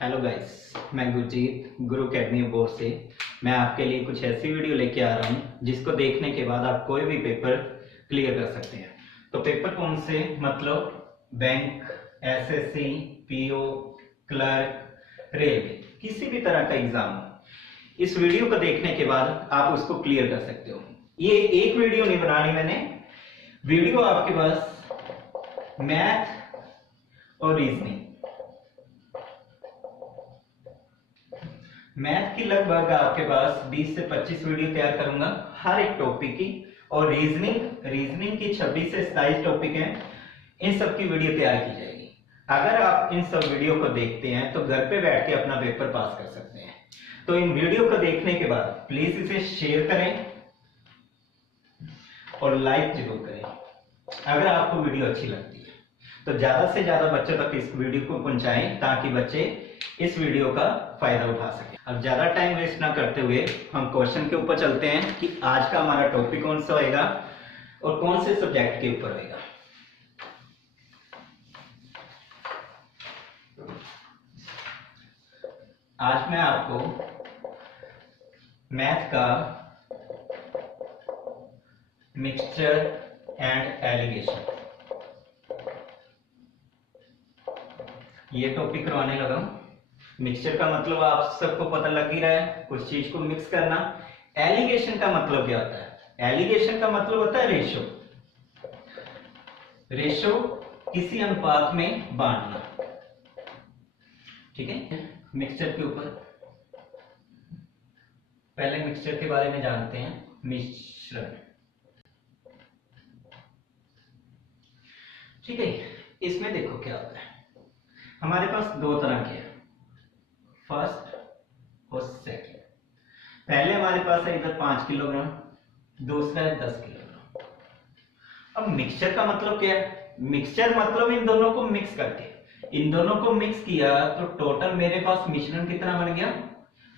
Hello guys, मैं गुरजीत गुरु academy board से। मैं आपके लिए कुछ ऐसी वीडियो लेके आ रहा हूँ जिसको देखने के बाद आप कोई भी पेपर क्लियर कर सकते हैं। तो पेपर कौन से, मतलब bank, SSC, PO, clerk, railway, किसी भी तरह का एग्जाम हो, इस वीडियो को देखने के बाद आप उसको क्लियर कर सकते हो। ये एक वीडियो नहीं बनानी मैंने, वीडियो आपके पास मैथ और रीजनिंग, मैथ की लगभग आपके पास 20 से 25 वीडियो तैयार करूंगा हर एक टॉपिक की, और रीजनिंग की 26 से 27 टॉपिक हैं, इन सब की वीडियो तैयार की जाएगी। अगर आप इन सब वीडियो को देखते हैं तो घर पे बैठ के अपना पेपर पास कर सकते हैं। तो इन वीडियो को देखने के बाद प्लीज इसे शेयर करें और लाइक जरूर करें। अगर आपको वीडियो अच्छी लगती है तो ज्यादा से ज्यादा बच्चों तक इस वीडियो को पहुंचाएं ताकि बच्चे इस वीडियो का फायदा उठा सकें। अब ज्यादा टाइम वेस्ट ना करते हुए हम क्वेश्चन के ऊपर चलते हैं कि आज का हमारा टॉपिक कौन सा होएगा और कौन से सब्जेक्ट के ऊपर होएगा। आज मैं आपको मैथ का मिक्सचर एंड एलिगेशन ये टॉपिक करवाने लगा हूं। मिक्सचर का मतलब आप सबको पता लग ही रहा है, कुछ चीज को मिक्स करना। एलिगेशन का मतलब क्या होता है? एलिगेशन का मतलब होता है रेशो, रेशो किसी अनुपात में बांटना। ठीक है, मिक्सचर के ऊपर पहले मिक्सचर के बारे में जानते हैं। मिश्रण, ठीक है, इसमें देखो क्या होता है। हमारे पास दो तरह के हैं, फर्स्ट और सेकंड। पहले हमारे पास है इधर 5 किलोग्राम, दूसरा है 10 किलोग्राम। अब मिक्सचर का मतलब क्या है? मिक्सचर मतलब इन दोनों को मिक्स करके, इन दोनों को मिक्स किया तो टोटल मेरे पास मिश्रण कितना बन गया?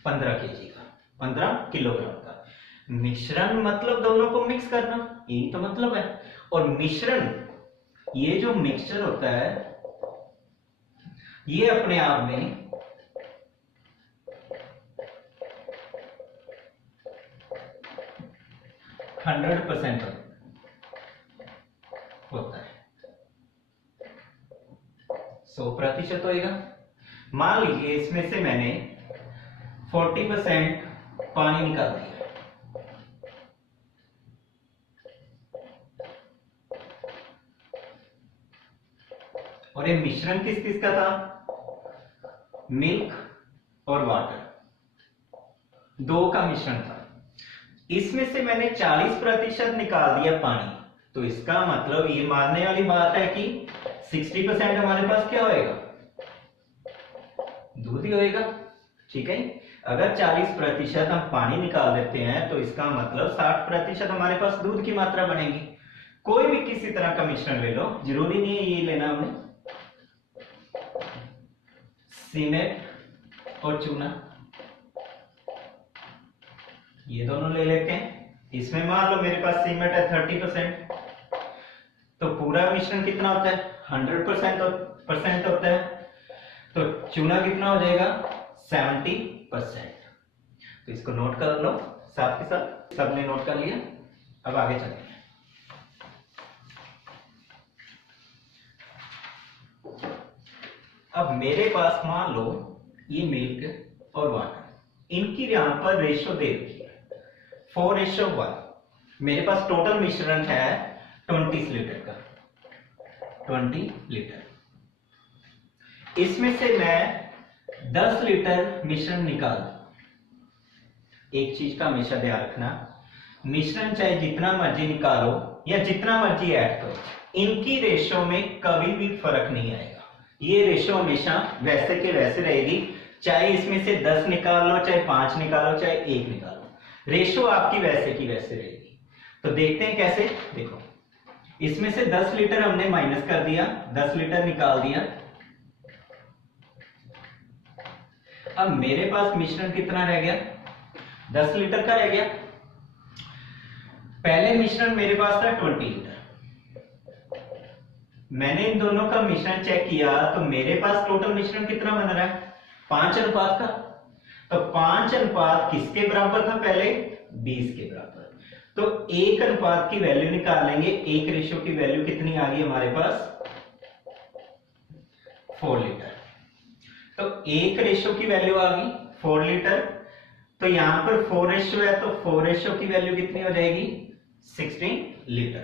15 केजी का, 15 किलोग्राम का। मिश्रण मतलब दोनों को मिक्स करना, यही तो मतलब है। और मिश्रण, ये जो मिक्सचर होता है ये अपने आप में हंड्रेड परसेंट होता है, 100% होएगा। मान लीजिए इसमें से मैंने 40% पानी निकाल दिया, और ये मिश्रण किस किस का था? मिल्क और वाटर, दो का मिश्रण था। इसमें से मैंने 40% निकाल दिया पानी, तो इसका मतलब ये मानने वाली बात है कि 60% हमारे पास क्या होएगा? दूध ही होएगा। ठीक है, अगर 40% हम पानी निकाल देते हैं तो इसका मतलब 60% हमारे पास दूध की मात्रा बनेगी। कोई भी किसी तरह का मिश्रण ले लो, जरूरी नहीं है ये लेना हमने। सीमेंट और चूना, ये दोनों ले लेते हैं। इसमें मान लो मेरे पास सीमेंट है 30%, तो पूरा मिश्रण कितना होता है? 100% होता है। तो चूना कितना हो जाएगा? 70%। तो इसको नोट कर लो साथ के साथ, सबने नोट कर लिया। अब आगे चलते हैं। अब मेरे पास मान लो ये मिल्क और वाटर, इनकी यहां पर रेशो दे रखी है 4:1। मेरे पास टोटल मिश्रण है 20 लीटर का, 20 लीटर। इसमें से मैं 10 लीटर मिश्रण निकाल दूं। एक चीज का हमेशा ध्यान रखना, मिश्रण चाहे जितना मर्जी निकालो या जितना मर्जी ऐड करो, इनकी रेशो में कभी भी फर्क नहीं आएगा। ये रेशो हमेशा वैसे के वैसे रहेगी, चाहे इसमें से 10 निकाल लो, चाहे 5 निकालो, चाहे 1 निकालो, रेशो आपकी वैसे की वैसे रहेगी। तो देखते हैं कैसे। देखो, इसमें से 10 लीटर हमने माइनस कर दिया, 10 लीटर निकाल दिया। अब मेरे पास मिश्रण कितना रह गया? 10 लीटर का रह गया। पहले मिश्रण मेरे पास था 20 लीटर, मैंने इन दोनों का मिश्रण चेक किया तो मेरे पास टोटल मिश्रण कितना बन रहा है? 5 अनुपात का। तो 5 अनुपात किसके बराबर था पहले? 20 के बराबर। तो 1 अनुपात की वैल्यू निकालेंगे, 1 रेशो की वैल्यू कितनी आ गई हमारे पास? 4 लीटर। तो 1 रेशो की वैल्यू आ गई 4 लीटर। तो यहां पर 4 रेशो है, तो 4 रेशो की वैल्यू कितनी हो जाएगी? 16 लीटर।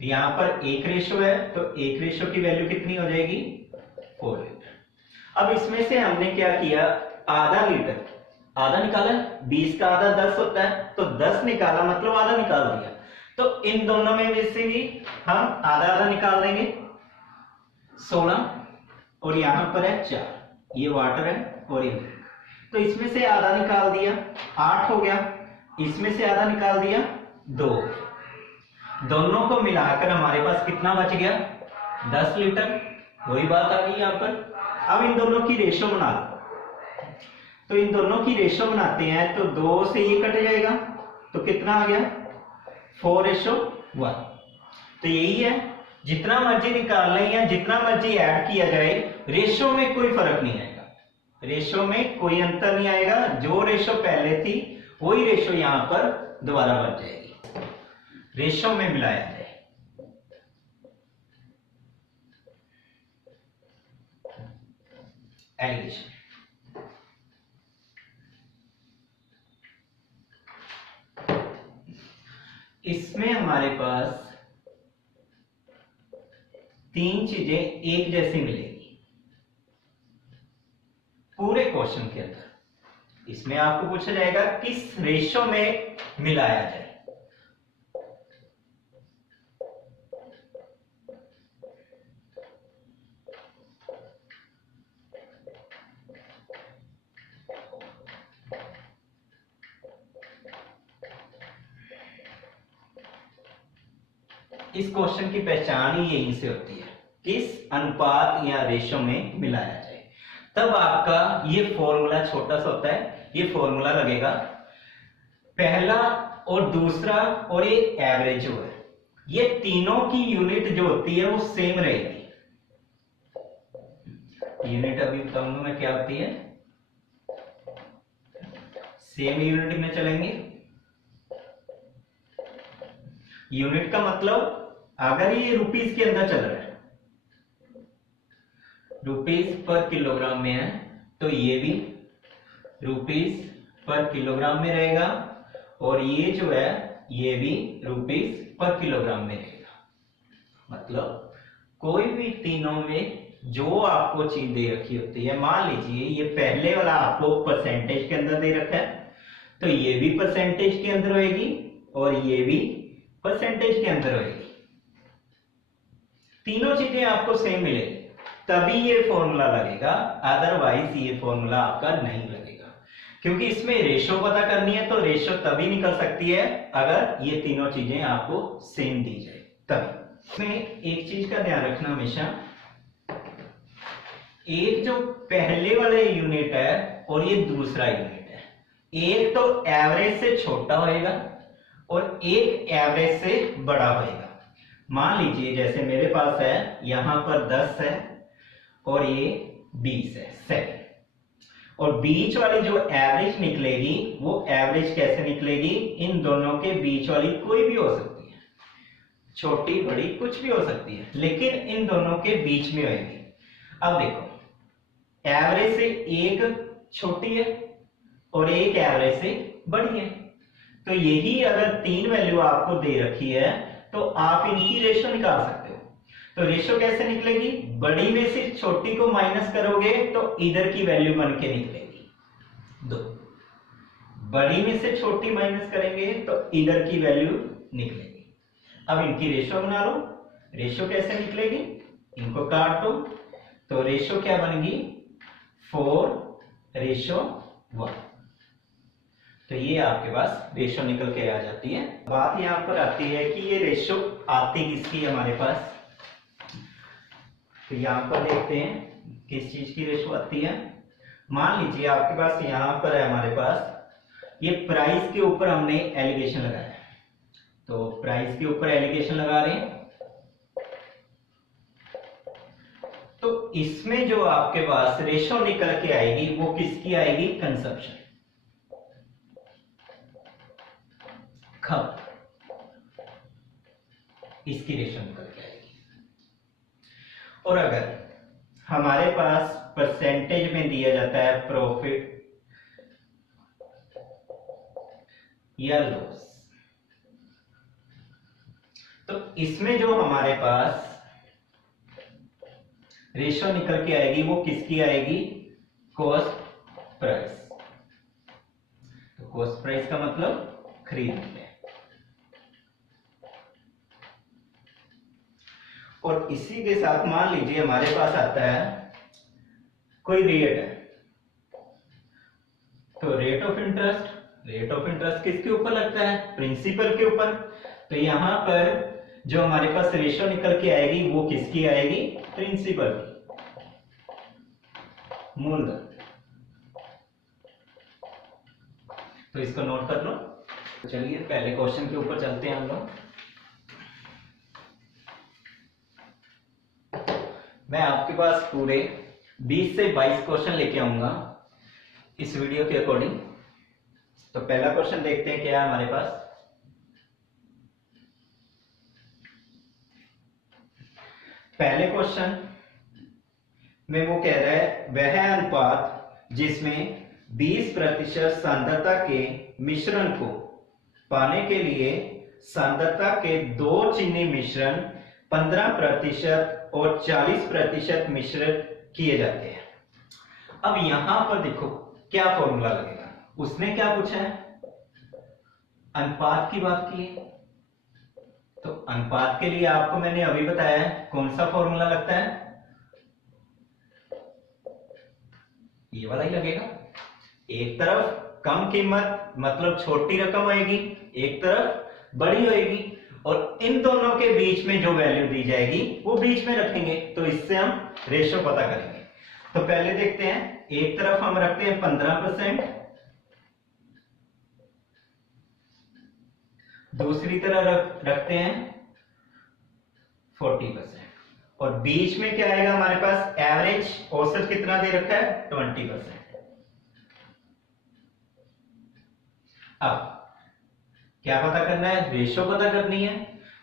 तो यहां पर 1 रेशो है, तो 1 रेशो की वैल्यू कितनी हो जाएगी? 4 लीटर। अब इसमें से हमने क्या किया, आधा लीटर आधा निकाला, 20 का आधा 10 होता है, तो 10 निकाला मतलब आधा निकाल दिया। तो इन दोनों में से भी हम आधा आधा निकाल देंगे, 16 और यहां पर है 4, ये वाटर है और ये मिल्क। तो इसमें से आधा निकाल दिया 8 हो गया, इसमें से आधा निकाल दिया 2। दोनों को मिलाकर हमारे पास कितना बच गया? 10 लीटर। वही बात आ गई यहां पर। अब इन दोनों की रेशो बना लो। तो इन दोनों की रेशो बनाते हैं, तो 2 से ये कट जाएगा, तो कितना आ गया? 4:1। तो यही है, जितना मर्जी निकाल लें या जितना मर्जी ऐड किया जाए, रेशो में कोई फर्क नहीं आएगा, रेशो में कोई अंतर नहीं आएगा। जो रेशो पहले थी वही रेशो यहां पर दोबारा बन जाएगी, रेशो में मिलाया जाए। एलिगेशन। इसमें हमारे पास 3 चीजें एक जैसी मिलेगी पूरे क्वेश्चन के अंदर। इसमें आपको पूछा जाएगा किस रेशो में मिलाया जाए। इस क्वेश्चन की पहचान ही यहीं से होती है, किस अनुपात या रेशो में मिलाया जाए। तब आपका ये फॉर्मूला छोटा सा होता है, ये फॉर्मूला लगेगा। पहला और दूसरा और ये एवरेज जो है, ये तीनों की यूनिट जो होती है वो सेम रहेगी। यूनिट अभी बताऊंगा मैं क्या होती है, सेम यूनिट में चलेंगे। यूनिट का मतलब अगर ये रुपीस के अंदर चल रहा है, रुपीस पर किलोग्राम में है, तो ये भी रुपीस पर किलोग्राम में रहेगा, और ये जो है ये भी रुपीस पर किलोग्राम में रहेगा। मतलब कोई भी तीनों में जो आपको चीज दे रखी होती है, मान लीजिए ये पहले वाला आपको परसेंटेज के अंदर दे रखा है, तो ये भी परसेंटेज के अंदर होएगी और ये भी परसेंटेज के अंदर होएगी। तीनों चीजें आपको सेम मिलेगी तभी ये फॉर्मूला लगेगा, अदरवाइज ये फॉर्मूला आपका नहीं लगेगा। क्योंकि इसमें रेशो पता करनी है, तो रेशो तभी निकल सकती है अगर ये तीनों चीजें आपको सेम दी जाए तभी। इसमें एक चीज का ध्यान रखना हमेशा, एक जो पहले वाले यूनिट है और ये दूसरा यूनिट है, एक तो एवरेज से छोटा होएगा और एक एवरेज से बड़ा होएगा। मान लीजिए जैसे मेरे पास है यहां पर 10 है और ये 20 है सेकंड, और बीच वाली जो एवरेज निकलेगी वो एवरेज कैसे निकलेगी, इन दोनों के बीच वाली कोई भी हो सकती है, छोटी बड़ी कुछ भी हो सकती है, लेकिन इन दोनों के बीच में होगी। अब देखो एवरेज से एक छोटी है और एक एवरेज से बड़ी है, तो यही अगर 3 वैल्यू आपको दे रखी है तो आप इनकी रेशो निकाल सकते हो। तो रेशो कैसे निकलेगी, बड़ी में से छोटी को माइनस करोगे तो इधर की वैल्यू बन के निकलेगी 2, बड़ी में से छोटी माइनस करेंगे तो इधर की वैल्यू निकलेगी। अब इनकी रेशो बना लो। रेशो कैसे निकलेगी, इनको काट दो, तो रेशो क्या बनेगी 4:1। तो ये आपके पास रेशो निकल के आ जाती है। बात यहां पर आती है कि ये रेशो आती किसकी हमारे पास, तो यहां पर देखते हैं किस चीज की रेशो आती है। मान लीजिए आपके पास यहां पर है हमारे पास ये प्राइस के ऊपर हमने एलिगेशन लगाया, तो प्राइस के ऊपर एलिगेशन लगा रहे हैं, तो इसमें जो आपके पास रेशो निकल के आएगी वो किसकी आएगी? कंजप्शन, खप, इसकी रेशो निकल के आएगी। और अगर हमारे पास परसेंटेज में दिया जाता है प्रॉफिट या लॉस, तो इसमें जो हमारे पास रेशो निकल के आएगी वो किसकी आएगी? Cost price. तो कॉस्ट प्राइस का मतलब खरीद मूल्य। और इसी के साथ मान लीजिए हमारे पास आता है कोई रेट है, तो rate of interest, rate of interest किसके ऊपर लगता है? प्रिंसिपल के ऊपर। तो यहां पर जो हमारे पास रेशो निकल के आएगी वो किसकी आएगी? प्रिंसिपल की, मूलधन। तो इसको नोट कर लो। चलिए पहले क्वेश्चन के ऊपर चलते हैं हम लोग। मैं आपके पास पूरे 20 से 22 क्वेश्चन लेके आऊंगा इस वीडियो के अकॉर्डिंग। तो पहला क्वेश्चन देखते हैं क्या है हमारे पास। पहले क्वेश्चन में वो कह रहा है वह अनुपात जिसमें 20% सांद्रता के मिश्रण को पाने के लिए सांद्रता के 2 चीनी मिश्रण 15% और 40% मिश्रित किए जाते हैं। अब यहां पर देखो क्या फॉर्मूला लगेगा। उसने क्या पूछा है? अनुपात की बात की है, तो अनुपात के लिए आपको मैंने अभी बताया है कौन सा फॉर्मूला लगता है, ये वाला ही लगेगा। एक तरफ कम कीमत मतलब छोटी रकम आएगी, एक तरफ बड़ी होएगी, और इन दोनों के बीच में जो वैल्यू दी जाएगी वो बीच में रखेंगे। तो इससे हम रेशो पता करेंगे। तो पहले देखते हैं, एक तरफ हम रखते हैं 15%, दूसरी तरफ रखते हैं 40%, और बीच में क्या आएगा हमारे पास? एवरेज, औसत कितना दे रखा है? 20%। अब क्या पता करना है? रेशो पता करनी है।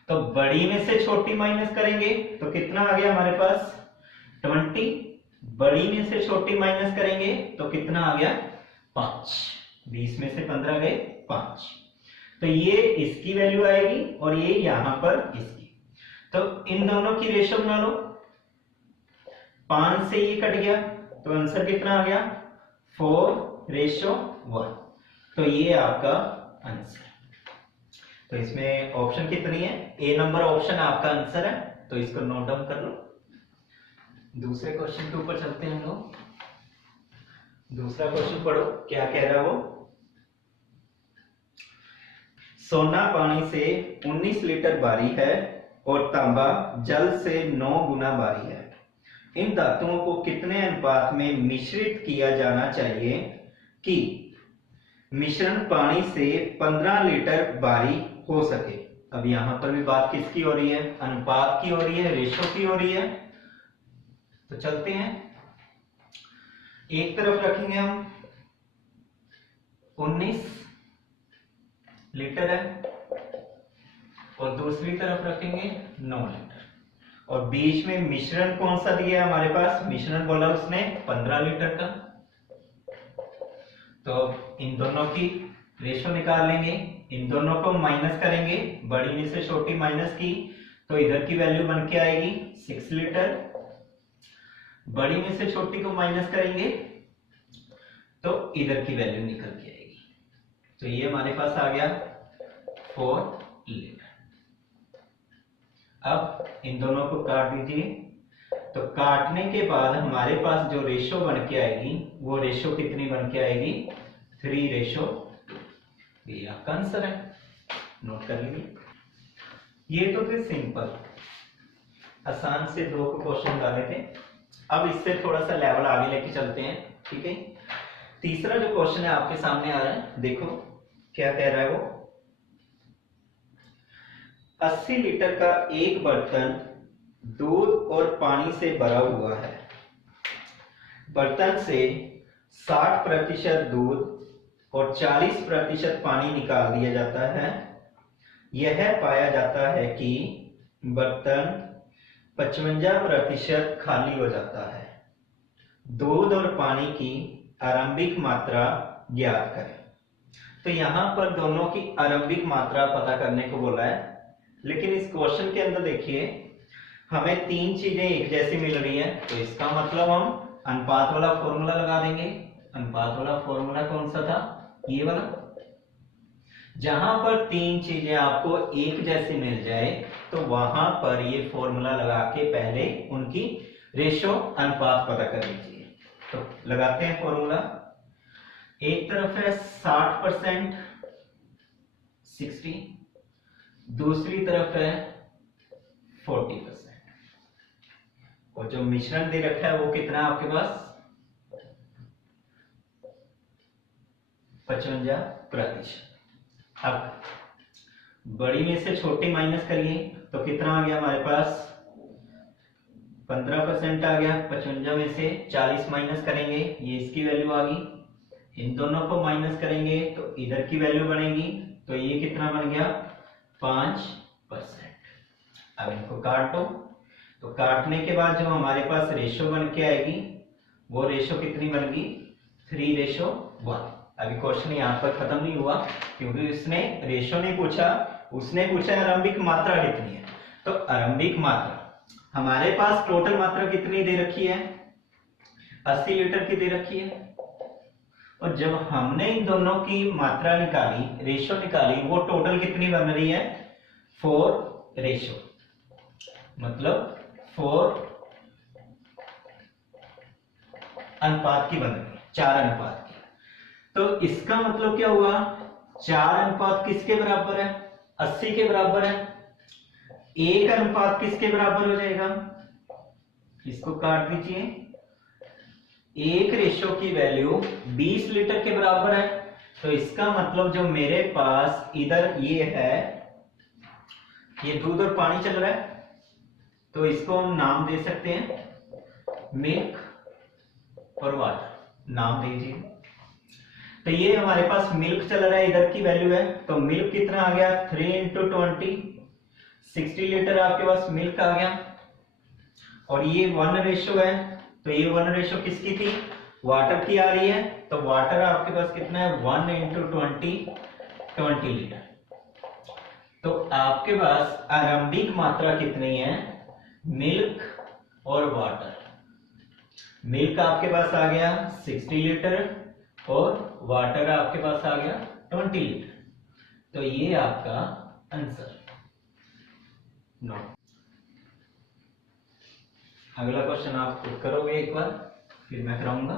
तो बड़ी में से छोटी माइनस करेंगे तो कितना आ गया हमारे पास? 20। बड़ी में से छोटी माइनस करेंगे तो कितना आ गया? 5। 20 में से 15 गए 5। तो ये इसकी वैल्यू आएगी और ये यहां पर इसकी। तो इन दोनों की रेशो बना लो। 5 से ये कट गया तो आंसर कितना आ गया? 4:1। तो ये आपका आंसर। तो इसमें ऑप्शन कितनी है? ए नंबर ऑप्शन आपका आंसर है। तो इसको नोट डाउन कर लो। दूसरे क्वेश्चन के ऊपर चलते हैं हम लोग। दूसरा क्वेश्चन पढ़ो क्या कह रहा है वो। सोना पानी से 19 लीटर भारी है और तांबा जल से 9 गुना भारी है। इन धातुओं को कितने अनुपात में मिश्रित किया जाना चाहिए कि मिश्रण पानी से 15 लीटर भारी हो सके? अब यहां पर भी बात किसकी हो रही है? अनुपात की हो रही है, रेशो की हो रही है। तो चलते हैं, एक तरफ रखेंगे हम 19 लीटर है और दूसरी तरफ रखेंगे 9 लीटर, और बीच में मिश्रण कौन सा दिया है हमारे पास? मिश्रण बोला उसने 15 लीटर का। तो इन दोनों की रेशो निकाल लेंगे, इन दोनों को माइनस करेंगे, बड़ी में से छोटी माइनस की, तो इधर की वैल्यू बन के आएगी 6 लीटर। बड़ी में से छोटी को माइनस करेंगे तो इधर की वैल्यू निकल के आएगी। तो ये हमारे पास आ गया 4 लीटर। अब इन दोनों को काट दीजिए। तो काटने के बाद हमारे पास जो रेशो बन के आएगी वो रेशो कितनी बन के आएगी? 3:2। ये आपका आंसर है। नोट कर लीजिए। ये तो थे सिंपल, आसान से 2 क्वेश्चन डाले थे। अब इससे थोड़ा सा लेवल आगे लेके चलते हैं, ठीक है। तीसरा जो क्वेश्चन है आपके सामने आ रहा है, देखो क्या कह रहा है वो। 80 लीटर का एक बर्तन दूध और पानी से भरा हुआ है। बर्तन से 60% दूध और 40% पानी निकाल दिया जाता है। यह पाया जाता है कि बर्तन 55% खाली हो जाता है। दूध और पानी की आरंभिक मात्रा ज्ञात करें। तो यहां पर दोनों की आरंभिक मात्रा पता करने को बोला है, लेकिन इस क्वेश्चन के अंदर देखिए हमें तीन चीजें एक जैसी मिल रही है, तो इसका मतलब हम अनुपात वाला फॉर्मूला लगा देंगे। अनुपात वाला फॉर्मूला कौन सा था? ये वाला। जहां पर तीन चीजें आपको एक जैसी मिल जाए तो वहां पर ये फॉर्मूला लगा के पहले उनकी रेशो अनुपात पता कर लीजिए। तो लगाते हैं फॉर्मूला। एक तरफ है 60% 60, दूसरी तरफ है 40%, और जो मिश्रण दे रखा है वो कितना है आपके पास? 55%। अब बड़ी में से छोटी माइनस करिए तो कितना आ गया हमारे पास? 15% आ गया। 55 में से 40 माइनस करेंगे, ये इसकी वैल्यू आ गई। इन दोनों को माइनस करेंगे तो इधर की वैल्यू बनेगी, तो ये कितना बन गया? 5%। अब इनको काट दो, तो काटने के बाद जो हमारे पास रेशो बन के आएगी वो रेशो कितनी बन गई? 3:1। अभी क्वेश्चन यहाँ पर खत्म नहीं हुआ, क्योंकि उसने रेशो नहीं पूछा, उसने पूछा आरंभिक मात्रा कितनी है। तो आरंभिक मात्रा हमारे पास टोटल मात्रा कितनी दे रखी है? 80 लीटर की दे रखी है। और जब हमने इन दोनोकी मात्रा निकाली, रेशो निकाली, वो टोटल कितनी बन रही है? 4 रेशो, मतलब 4 अनुपात की बन रही है, 4 अनुपात की। तो इसका मतलब क्या हुआ? 4 अनुपात किसके बराबर है? 80 के बराबर है। 1 अनुपात किसके बराबर हो जाएगा? इसको काट दीजिए। 1 रेशो की वैल्यू 20 लीटर के बराबर है। तो इसका मतलब जो मेरे पास इधर ये है, ये दूध और पानी चल रहा है, तो इसको हम नाम दे सकते हैं मिल्क और वाटर, नाम दीजिए। तो ये हमारे पास मिल्क चल रहा है, इधर की वैल्यू है, तो मिल्क कितना आ गया? 3 × 20, 60 लीटर आपके पास मिल्क आ गया। और ये 1 रेशो है, तो ये 1 रेशो किसकी थी? वाटर की आ रही है। तो वाटर आपके पास कितना है? 1 × 20, 20 लीटर। तो आपके पास आरंभिक मात्रा कितनी है? मिल्क और वाटर। मिल्क आपके पास आ गया 60 लीटर और वाटर आपके पास आ गया 20 लीटर। तो ये आपका आंसर। नो। अगला क्वेश्चन आप खुद करोगे एक बार, फिर मैं कराऊंगा।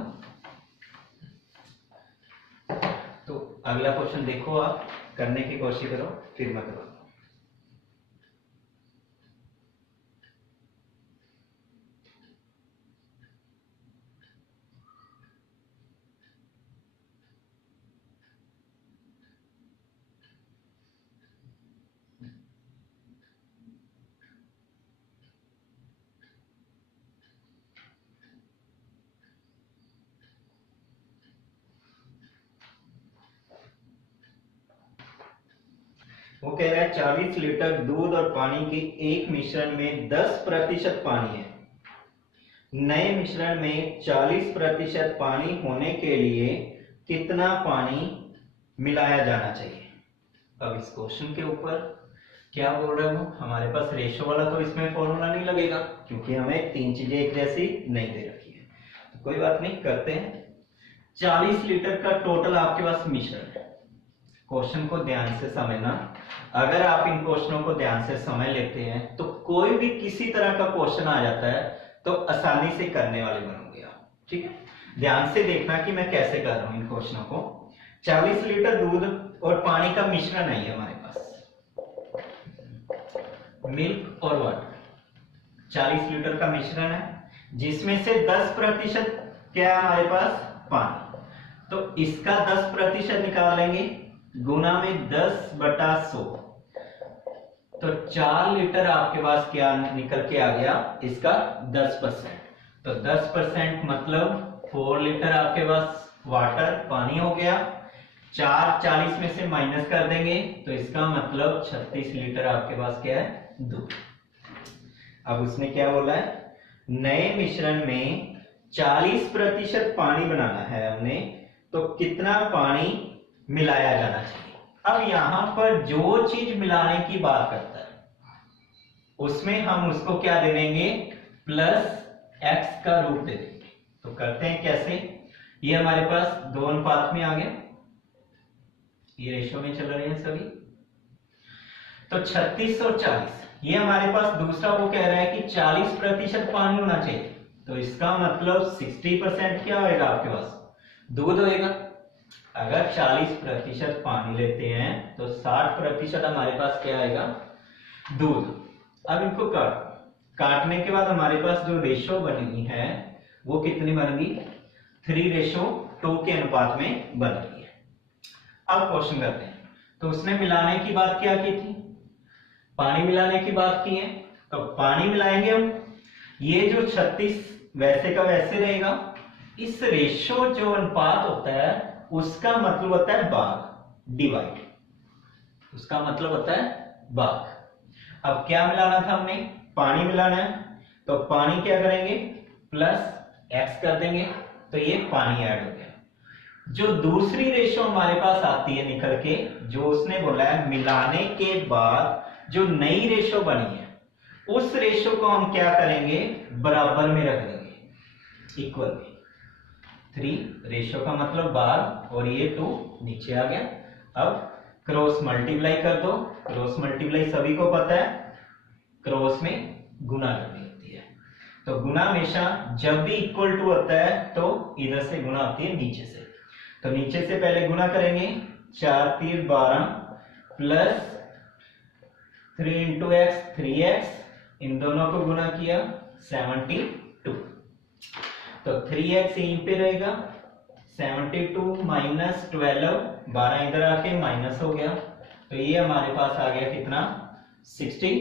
तो अगला क्वेश्चन देखो, आप करने की कोशिश करो, फिर मैं कराऊंगा। वो कह रहा है 40 लीटर दूध और पानी के एक मिश्रण में 10% पानी है। नए मिश्रण में 40% पानी होने के लिए कितना पानी मिलाया जाना चाहिए? अब इस क्वेश्चन के ऊपर क्या बोल रहे हो? हमारे पास रेशो वाला तो इसमें फॉर्मूला नहीं लगेगा, क्योंकि हमें तीन चीजें एक जैसी नहीं दे रखी है। तो कोई बात नहीं, करते हैं। 40 लीटर का टोटल आपके पास मिश्रण है। क्वेश्चन को ध्यान से समझना। अगर आप इन क्वेश्चनों को ध्यान से समझ लेते हैं तो कोई भी किसी तरह का क्वेश्चन आ जाता है तो आसानी से करने वाले बनोगे आप। ठीक है, ध्यान से देखना कि मैं कैसे कर रहा हूं इन क्वेश्चनों को। 40 लीटर दूध और पानी का मिश्रण है हमारे पास, मिल्क और वाटर। 40 लीटर का मिश्रण है, जिसमें से 10% क्या है हमारे पास? पानी। तो इसका 10% निकालेंगे, गुना में 10/100। तो 4 लीटर आपके पास क्या निकल के आ गया? इसका 10%। तो 10% मतलब 4 लीटर आपके पास वाटर पानी हो गया, 4 40 में से माइनस कर देंगे तो इसका मतलब 36 लीटर आपके पास क्या है, दूध। अब उसने क्या बोला है, नए मिश्रण में 40% पानी बनाना है हमने, तो कितना पानी मिलाया जाना चाहिए। अब यहां पर जो चीज मिलाने की बात करता है उसमें हम उसको क्या दे देंगे, प्लस x का रूप दे देंगे। तो करते हैं कैसे, ये हमारे पास 2 अनुपात में आ गया, ये रेशो में चल रहे हैं सभी। तो 36 और 40, ये हमारे पास दूसरा वो कह रहा है कि 40% पानी होना चाहिए, तो इसका मतलब 60% क्या होएगा आपके पास, दूध होएगा। अगर 40% पानी लेते हैं तो 60% हमारे पास क्या आएगा, दूध। अब इनको काटने के बाद हमारे पास जो रेशो बनी है वो कितनी बन गई, 3:2 के अनुपात में बन गई है। अब क्वेश्चन करते हैं, तो उसने मिलाने की बात क्या की थी, पानी मिलाने की बात की है, तो पानी मिलाएंगे हम। ये जो 36 वैसे का वैसे रहेगा, इस रेशो जो अनुपात होता है उसका मतलब होता है भाग, डिवाइड, उसका मतलब होता है भाग। अब क्या मिलाना था हमने, पानी मिलाना है, तो पानी क्या करेंगे, प्लस x कर देंगे, तो ये पानी ऐड हो गया। जो दूसरी रेशो हमारे पास आती है निकल के, जो उसने बोला है मिलाने के बाद जो नई रेशो बनी है, उस रेशो को हम क्या करेंगे, बराबर में रख देंगे, इक्वल में। 3 रेशो का मतलब भाग, और ये 2 नीचे आ गया। अब क्रॉस मल्टीप्लाई कर दो, क्रॉस मल्टीप्लाई सभी को पता है, क्रॉस में गुना करनी होती है। तो गुना हमेशा जब भी इक्वल टू होता है तो इधर से गुना होती है नीचे से, तो नीचे से पहले गुना करेंगे, 4 3 12 प्लस 3 इंटू एक्स 3x, इन दोनों को गुना किया 72, तो 3x यहीं पे रहेगा, 72 माइनस 12, 12 इधर आके माइनस हो गया, तो ये हमारे पास आ गया कितना, 60।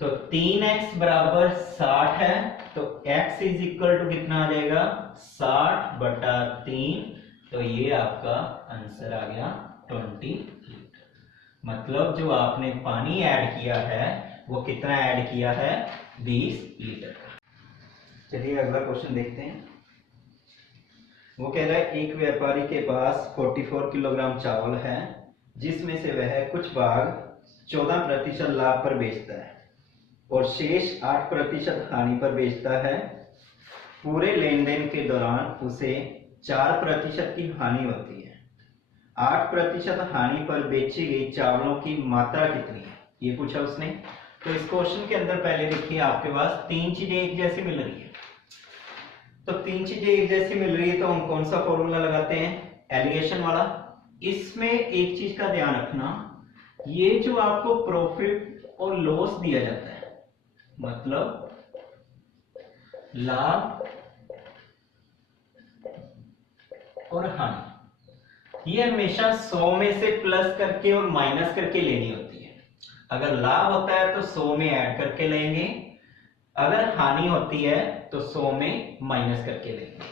तो 3x बराबर 60 है, तो x इज इक्वल टू कितना आ जाएगा, 60/3, तो ये आपका आंसर आ गया 20 लीटर। मतलब जो आपने पानी ऐड किया है वो कितना ऐड किया है, 20 लीटर का। चलिए अगला क्वेश्चन देखते हैं। वो कह रहा है एक व्यापारी के पास 44 किलोग्राम चावल है, जिसमें से वह कुछ भाग 14% लाभ पर बेचता है और शेष 8% हानि पर बेचता है। पूरे लेन देन के दौरान उसे 4% की हानि होती है। 8% हानि पर बेची गई चावलों की मात्रा कितनी है, ये पूछा उसने। तो इस क्वेश्चन के अंदर पहले देखिए आपके पास 3 चीजें एक जैसी मिल रही है, तो 3 चीजें एक जैसी मिल रही है तो हम कौन सा फॉर्मूला लगाते हैं, एलिगेशन वाला। इसमें एक चीज का ध्यान रखना, ये जो आपको प्रॉफिट और लॉस दिया जाता है, मतलब लाभ और हानि, ये हमेशा 100 में से प्लस करके और माइनस करके लेनी होती है। अगर लाभ होता है तो 100 में ऐड करके लेंगे, अगर हानि होती है तो 100 में माइनस करके लेंगे।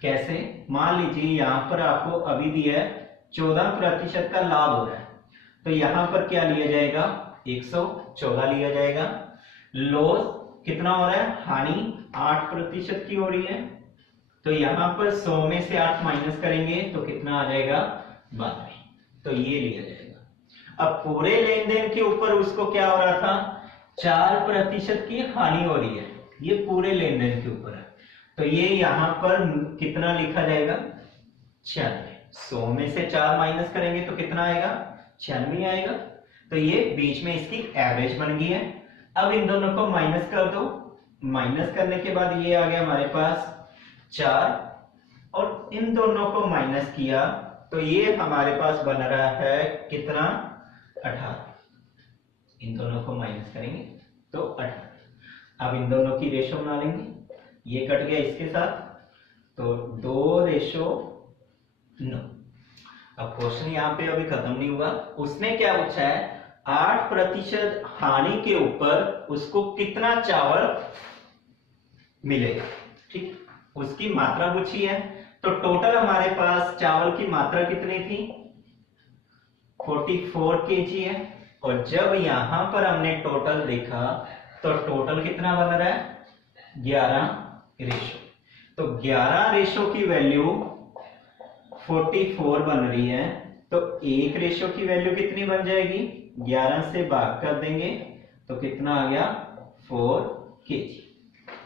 कैसे, मान लीजिए यहां पर आपको अभी दिया है 14% का लाभ हो रहा है, तो यहां पर क्या लिया जाएगा, 114 लिया जाएगा। लॉस कितना हो रहा है, हानि 8% की हो रही है, तो यहां पर 100 में से 8 माइनस करेंगे तो कितना आ जाएगा, 92, तो ये लिया जाएगा। अब पूरे लेन देन के ऊपर उसको क्या हो रहा था, 4% की हानि हो रही है, ये पूरे लेन देन के ऊपर है, तो ये यहां पर कितना लिखा जाएगा, 96। 100 में से 4 माइनस करेंगे तो कितना आएगा, 96 आएगा, तो ये बीच में इसकी एवरेज बन गई है। अब इन दोनों को माइनस कर दो, माइनस करने के बाद ये आ गया हमारे पास 4, और इन दोनों को माइनस किया तो ये हमारे पास बन रहा है कितना, 18। इन दोनों को माइनस करेंगे तो 18। अब इन दोनों की रेशो बना लेंगे, ये कट गया इसके साथ, तो 2:9। अब क्वेश्चन यहाँ पे अभी खत्म नहीं हुआ, उसने क्या पूछा है, 8% हानि के ऊपर उसको कितना चावल मिलेगा। ठीक, उसकी मात्रा पूछी है। तो टोटल हमारे पास चावल की मात्रा कितनी थी, 44 केजी है। और जब यहां पर हमने टोटल देखा तो टोटल कितना बन रहा है, 11 रेशो। तो 11 रेशो की वैल्यू 44 बन रही है। तो एक रेशो की वैल्यू कितनी बन जाएगी, 11 से भाग कर देंगे तो कितना आ गया, 4 केजी।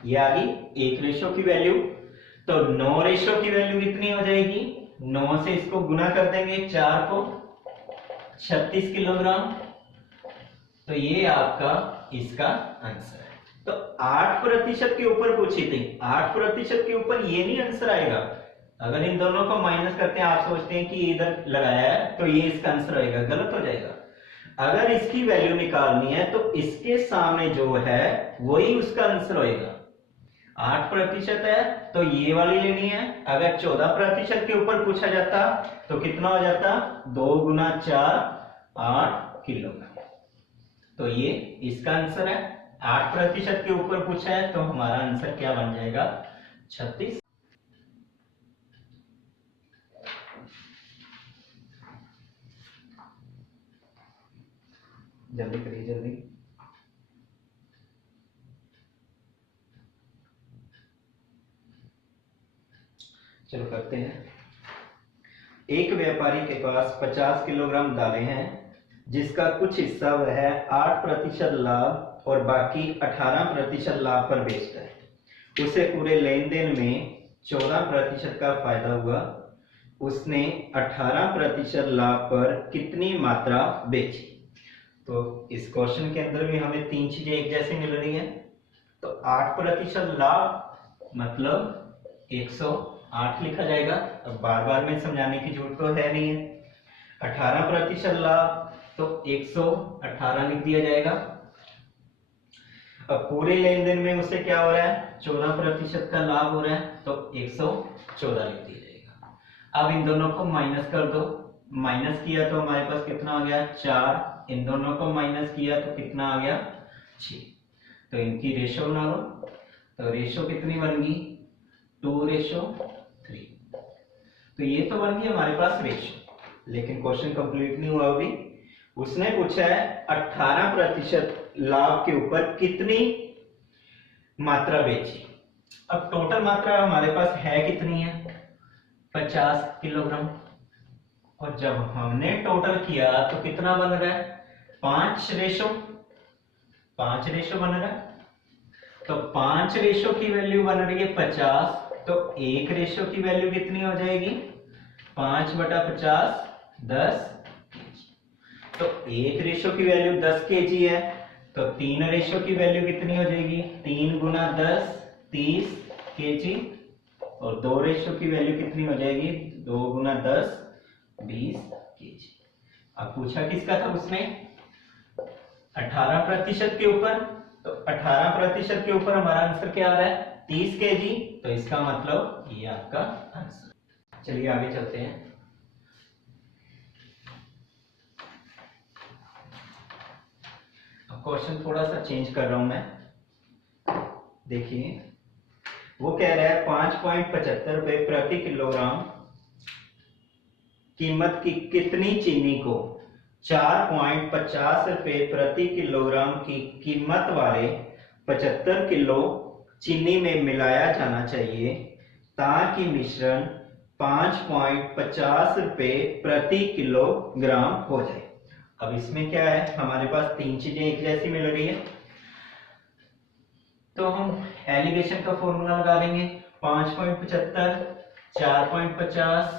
ये आ गई एक रेशो की वैल्यू। तो 9 रेशो की वैल्यू कितनी हो जाएगी, 9 से इसको गुना कर देंगे 4 को, 36 किलोग्राम। तो ये आपका इसका आंसर है। तो 8% के ऊपर पूछी थी, 8% के ऊपर ये नहीं आंसर आएगा। अगर इन दोनों को माइनस करते हैं, आप सोचते हैं कि इधर लगाया है तो ये इसका आंसर आएगा, गलत हो जाएगा। अगर इसकी वैल्यू निकालनी है तो इसके सामने जो है वही उसका आंसर होएगा। 8% है तो ये वाली लेनी है। अगर 14% के ऊपर पूछा जाता तो कितना हो जाता, 2 गुना 4 8 किलोग्राम। तो ये इसका आंसर है। 8% के ऊपर पूछा है तो हमारा आंसर क्या बन जाएगा, 36। जल्दी करिए जल्दी। चलो करते हैं। एक व्यापारी के पास 50 किलोग्राम दालें हैं, जिसका कुछ हिस्सा वह 8% लाभ और बाकी 18% लाभ पर बेचता है। उसे पूरे लेन देन में 14% का फायदा हुआ। उसने 18% लाभ पर कितनी मात्रा बेची। तो इस क्वेश्चन के अंदर भी हमें तीन चीजें एक जैसी मिल रही हैं। तो 8% लाभ मतलब 108 लिखा जाएगा। अब बार बार में समझाने की जरूरत तो है नहीं है। 18% लाभ तो 118 लिख दिया जाएगा। अब पूरे लेन देन में उसे क्या हो रहा है, 14% का लाभ हो रहा है, तो 114 लिख दिया जाएगा। अब इन दोनों को माइनस कर दो। माइनस किया तो हमारे पास कितना आ गया, 4। इन दोनों को माइनस किया तो कितना आ गया, 6। तो इनकी रेशो बना लो। तो रेशो कितनी बन गई, 2:3। तो ये तो बन गई हमारे पास रेशो। लेकिन क्वेश्चन कंप्लीट नहीं हुआ अभी। उसने पूछा है 18% लाभ के ऊपर कितनी मात्रा बेची। अब टोटल मात्रा हमारे पास है कितनी है, 50 किलोग्राम। और जब हमने टोटल किया तो कितना बन रहा है, 5:5 बन रहा है। तो 5 की वैल्यू बन रही है 50। तो 1 की वैल्यू कितनी हो जाएगी, 5/50 10। तो 1 की वैल्यू 10 केजी है। तो 3 की वैल्यू कितनी हो जाएगी, 3 गुना 10 30 केजी। और 2 की वैल्यू कितनी हो जाएगी, 2 गुना 10 20 केजी। अब पूछा किसका था उसने, 18% के ऊपर। तो 18% के ऊपर हमारा आंसर क्या आ रहा है, 30 केजी। तो इसका मतलब ये आपका आंसर। चलिए आगे चलते हैं। क्वेश्चन थोड़ा सा चेंज कर रहा हूं मैं, देखिए। वो कह रहा है 5.75 रुपए प्रति किलोग्राम कीमत की कितनी चीनी को 4.50 रुपए प्रति किलोग्राम की कीमत वाले 75 किलो चीनी में मिलाया जाना चाहिए ताकि मिश्रण 5.50 रुपए प्रति किलोग्राम हो जाए। अब इसमें क्या है, हमारे पास तीन चीजें एक जैसी मिल रही है। तो हम एलिगेशन का फॉर्मूला लगा देंगे, 5.75 4.50।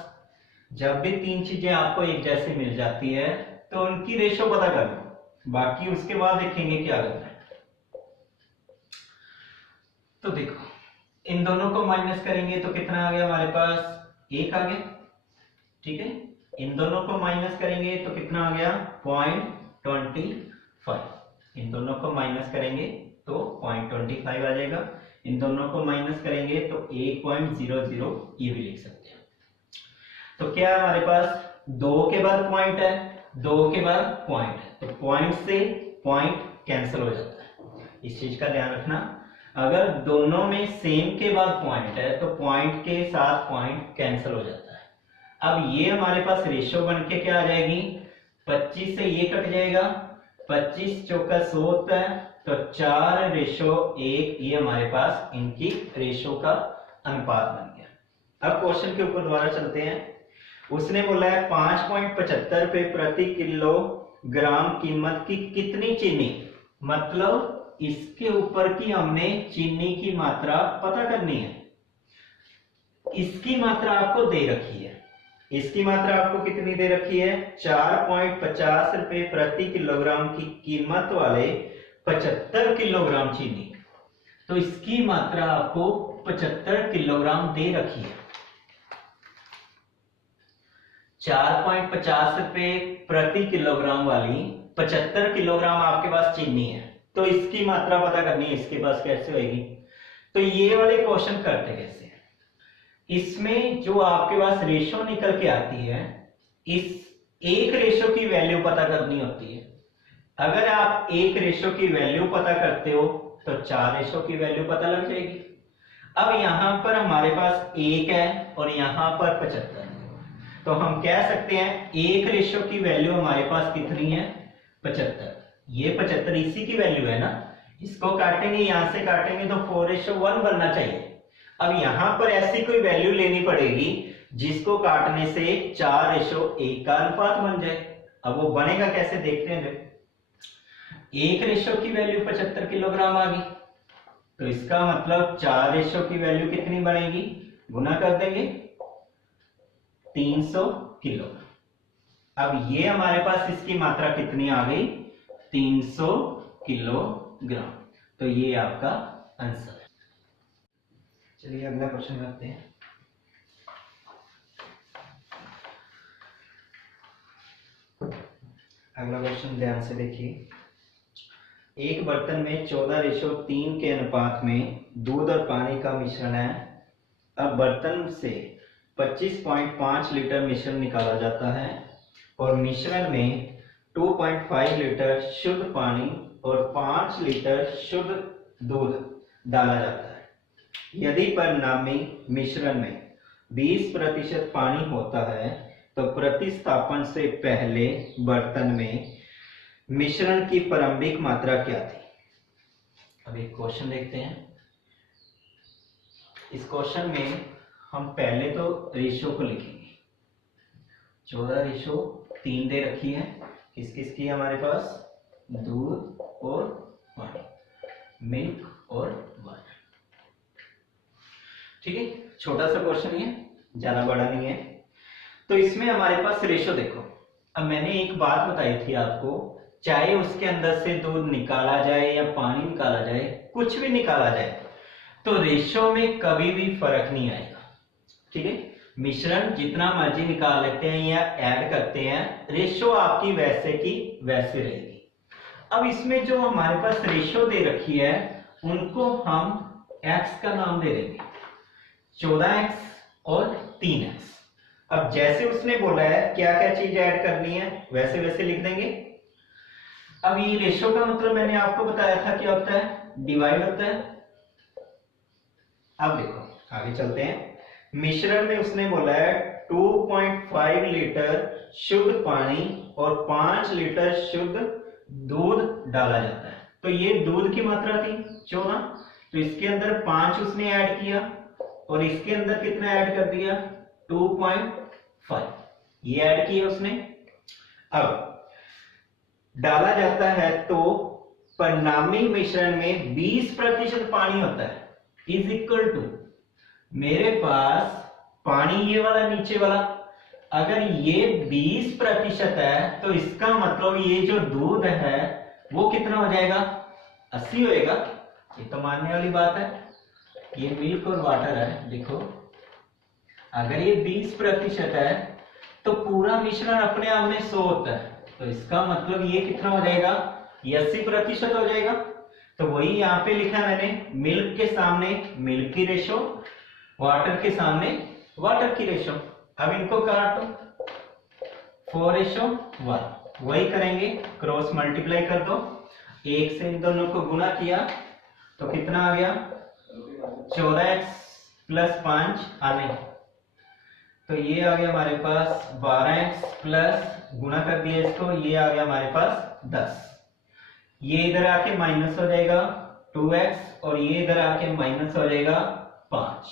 जब भी तीन चीजें आपको एक जैसी मिल जाती है तो उनकी रेशो पता कर लो, बाकी उसके बाद देखेंगे क्या करना है। तो देखो, इन दोनों को माइनस करेंगे तो कितना आ गया हमारे पास, 1 आ गया। ठीक है, इन दोनों को माइनस करेंगे तो कितना आ गया, 0.25। इन दोनों को माइनस करेंगे तो 0.25 आ जाएगा। इन दोनों को माइनस करेंगे तो 1.00 ये भी लिख सकते हैं। तो क्या हमारे पास 2 के बाद पॉइंट है, 2 के बाद पॉइंट है, तो पॉइंट से पॉइंट कैंसिल हो जाता है। इस चीज का ध्यान रखना। अगर दोनों में सेम के बाद पॉइंट है तो पॉइंट के साथ पॉइंट कैंसिल हो जाता है। अब ये हमारे पास रेशो बन के क्या आ जाएगी, 25 से ये कट जाएगा, 25 चौका 100 होता है, तो 4:1 ये हमारे पास इनकी रेशो का अनुपात बन गया। अब क्वेश्चन के ऊपर दोबारा चलते हैं। उसने बोला है 5.75 रुपए प्रति किलोग्राम कीमत की कितनी चीनी, मतलब इसके ऊपर की हमने चीनी की मात्रा पता करनी है। इसकी मात्रा आपको दे रखी है, इसकी मात्रा आपको कितनी दे रखी है, 4.50 रुपए प्रति किलोग्राम की कीमत वाले 75 किलोग्राम चीनी। तो इसकी मात्रा आपको 75 किलोग्राम दे रखी है। 4.50 रुपए प्रति किलोग्राम वाली 75 किलोग्राम आपके पास चीनी है, तो इसकी मात्रा पता करनी है, इसके पास कैसे होगी। तो ये वाले क्वेश्चन करते कैसे, इसमें जो आपके पास रेशो निकल के आती है, इस एक रेशो की वैल्यू पता करनी होती है। अगर आप एक रेशो की वैल्यू पता करते हो तो 4 रेशो की वैल्यू पता लग जाएगी। अब यहां पर हमारे पास 1 है और यहां पर 75, तो हम कह सकते हैं एक रेशो की वैल्यू हमारे पास कितनी है, 75। ये 75 इसी की वैल्यू है ना, इसको काटेंगे, यहां से काटेंगे तो 4:1 बनना चाहिए। अब यहां पर ऐसी कोई वैल्यू लेनी पड़ेगी जिसको काटने से 4:1 का अनुपात बन जाए। अब वो बनेगा कैसे देखते हैं। एक रेशो की वैल्यू 75 किलोग्राम आ गई, तो इसका मतलब 4 रेशो की वैल्यू कितनी बनेगी, गुना कर देंगे 300 किलोग्राम। अब ये हमारे पास इसकी मात्रा कितनी आ गई, 300 किलोग्राम। तो ये आपका आंसर है। चलिए अगला क्वेश्चन करते हैं। अगला क्वेश्चन ध्यान से देखिए। एक बर्तन में 14:3 के अनुपात में दूध और पानी का मिश्रण है। अब बर्तन से 25.5 लीटर मिश्रण निकाला जाता है और मिश्रण में 2.5 लीटर शुद्ध पानी और 5 लीटर शुद्ध दूध डाला जाता है। यदि परिणामी मिश्रण में 20% पानी होता है तो प्रतिस्थापन से पहले बर्तन में मिश्रण की प्रारंभिक मात्रा क्या थी। अब एक क्वेश्चन देखते हैं। इस क्वेश्चन में हम पहले तो रेशो को लिखेंगे। 14:3 दे रखी है, किस किस की हमारे पास, दूध और पानी, मिल्क और वाटर। ठीक है, छोटा सा क्वेश्चन है, ज्यादा बड़ा नहीं है। तो इसमें हमारे पास रेशो देखो। अब मैंने एक बात बताई थी आपको, चाहे उसके अंदर से दूध निकाला जाए या पानी निकाला जाए, कुछ भी निकाला जाए, तो रेशो में कभी भी फर्क नहीं आएगा। ठीक है, मिश्रण जितना मर्जी निकाल लेते हैं या ऐड करते हैं, रेशो आपकी वैसे की वैसे रहेगी। अब इसमें जो हमारे पास रेशो दे रखी है, उनको हम x का नाम दे देंगे, 14x और 3x। अब जैसे उसने बोला है क्या क्या चीज ऐड करनी है, वैसे वैसे लिख देंगे। अब ये रेशो का मतलब मैंने आपको बताया था क्या होता है, डिवाइड होता है। अब देखो आगे चलते हैं। मिश्रण में उसने बोला है 2.5 लीटर शुद्ध पानी और 5 लीटर शुद्ध दूध डाला जाता है। तो ये दूध की मात्रा थी 14, तो इसके अंदर 5 उसने ऐड किया और इसके अंदर कितना ऐड कर दिया, 2.5 ये ऐड किया उसने। अब डाला जाता है तो परिणामी मिश्रण में 20% पानी होता है, इज इक्वल टू, मेरे पास पानी ये वाला नीचे वाला, अगर ये 20% है तो इसका मतलब ये जो दूध है वो कितना हो जाएगा, 80 होएगा। ये तो मानने वाली बात है, ये मिल्क और वाटर है। देखो अगर ये 20% है तो पूरा मिश्रण अपने आप में 100 होता है, तो इसका मतलब ये कितना हो जाएगा, ये 80% हो जाएगा। तो वही यहाँ पे लिखा मैंने, मिल्क के सामने मिल्क की रेशो, वाटर के सामने वाटर की रेशो। अब इनको काटो, 4:1 वही करेंगे, क्रॉस मल्टीप्लाई कर दो, 1 से इन दोनों को गुना किया तो कितना आ गया 14x प्लस 5 आने, तो ये आ गया हमारे पास 12x प्लस गुना कर दिया इसको, ये आ गया हमारे पास 10। ये इधर आके माइनस हो जाएगा 2x और ये इधर आके माइनस हो जाएगा 5।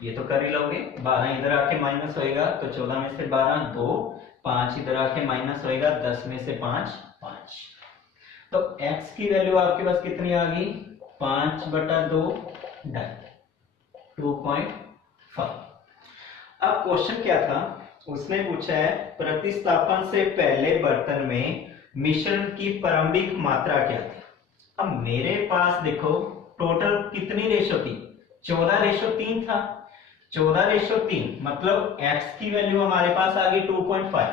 ये तो कर ही लोगे, 12 इधर आके माइनस होएगा तो 14 में से 12 2, 5 इधर आके माइनस होएगा 10 में से 5 5। तो x की वैल्यू आपके पास कितनी आ गई 5/2 2.5। अब क्वेश्चन क्या था, उसने पूछा है प्रतिस्थापन से पहले बर्तन में मिश्रण की प्रारंभिक मात्रा क्या थी। अब मेरे पास देखो टोटल कितनी रेशो थी 14:3 था। 14:3 मतलब x की वैल्यू हमारे पास आ गई 2.5,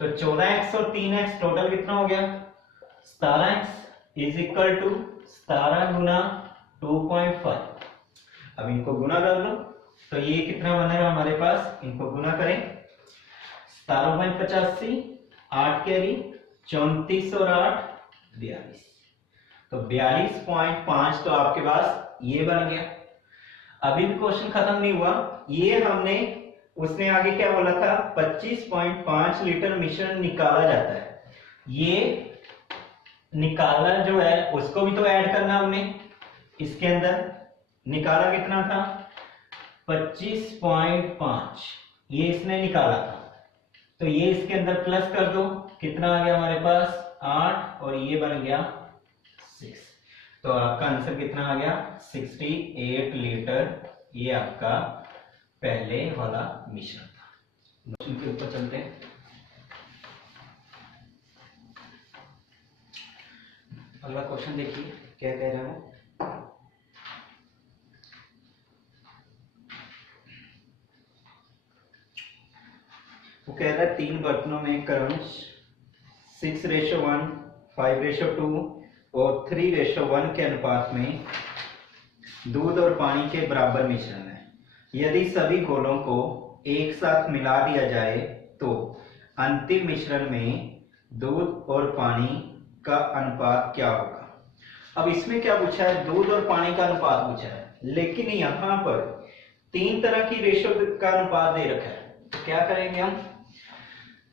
तो 14x और 3x टोटल कितना हो गया 17x इज इक्वल टू 17 गुना 2.5। अब इनको गुना कर लो तो ये कितना बनेगा हमारे पास, इनको गुना करें 17.85 8 कैरी 34 और 8 42, तो 42.5 तो आपके पास ये बन गया। अभी भी क्वेश्चन खत्म नहीं हुआ, ये हमने उसने आगे क्या बोला था 25.5 लीटर मिश्रण निकाला जाता है। ये निकाला जो है उसको भी तो ऐड करना हमने इसके अंदर, निकाला कितना था 25.5, ये इसने निकाला था, तो ये इसके अंदर प्लस कर दो, कितना आ गया हमारे पास 8 और ये बन गया 6, तो आपका आंसर कितना आ गया 68 लीटर। ये आपका पहले वाला मिश्रण था। क्वेश्चन के ऊपर चलते हैं। अगला क्वेश्चन देखिए क्या कह रहे हैं वो कह रहा है 3 बर्तनों में क्रमश 6:1, 5:2 और 3:1 के अनुपात में दूध और पानी के बराबर मिश्रण है। यदि सभी घोलों को एक साथ मिला दिया जाए तो अंतिम मिश्रण में दूध और पानी का अनुपात क्या होगा। अब इसमें क्या पूछा है, दूध और पानी का अनुपात पूछा है, लेकिन यहाँ पर 3 तरह की रेशो का अनुपात दे रखा है, तो क्या करेंगे हम,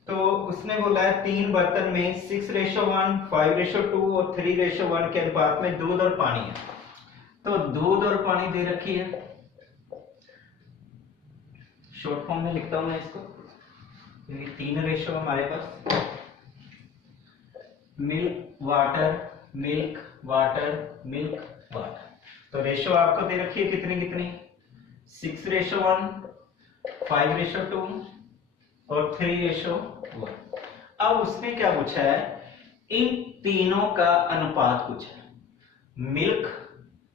तो उसने बोला है 3 बर्तन में 6:1, 5:2 और 3:1 के अनुपात में दूध और पानी है। तो दूध और पानी दे रखी है, शॉर्ट फॉर्म में लिखता हूं मैं इसको, क्योंकि 3 रेशो हमारे पास, milk water milk water milk water. तो रेशो आपको दे रखी है कितनी कितनी 6:1, 5:2 और 3:1। अब उसने क्या पूछा है, इन तीनों का अनुपात पूछा है, मिल्क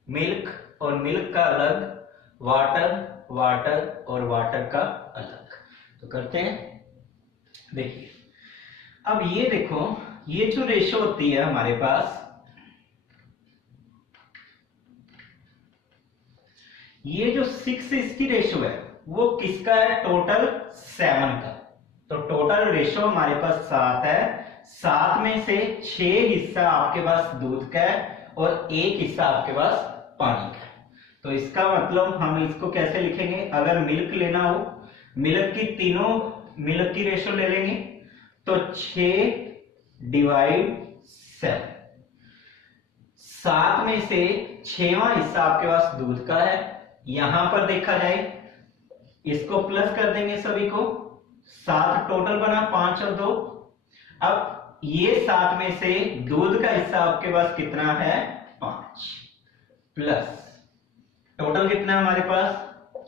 मिल्क और मिल्क का अलग, वाटर वाटर और वाटर का अलग। तो करते हैं, देखिए अब ये देखो, ये जो रेशो होती है हमारे पास, ये जो 6 इसकी रेशो है वो किसका है, टोटल 7 का। तो टोटल रेशो हमारे पास 7 है, 7 में से 6 हिस्सा आपके पास दूध का है और 1 हिस्सा आपके पास पानी का है। तो इसका मतलब हम इसको कैसे लिखेंगे, अगर मिल्क लेना हो, मिल्क की तीनों मिल्क की रेशो ले लेंगे तो 6/7, 7 में से 6वां हिस्सा आपके पास दूध का है। यहां पर देखा जाए इसको प्लस कर देंगे सभी को, 7 टोटल बना 5 और 2। अब ये 7 में से दूध का हिस्सा आपके पास कितना है 5, प्लस टोटल कितना है हमारे पास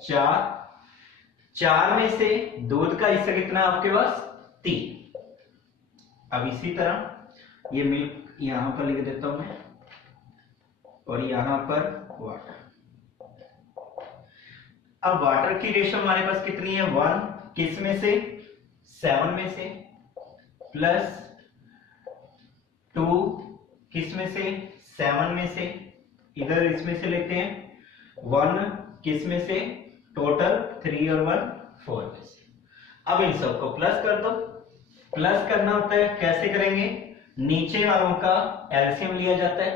4, 4 में से दूध का हिस्सा कितना आपके पास 3। अब इसी तरह ये मिल्क यहां पर लिख देता हूं मैं, और यहां पर वाटर। अब वाटर की रेशो हमारे पास कितनी है 1, किस में से 7 में से, प्लस 2 किस में से 7 में से, इधर इसमें से लेते हैं 1 किस में से, टोटल 3 और 1 4 में से। अब इन सबको प्लस कर दो। प्लस करना होता है कैसे करेंगे, नीचे वालों का एलसीएम लिया जाता है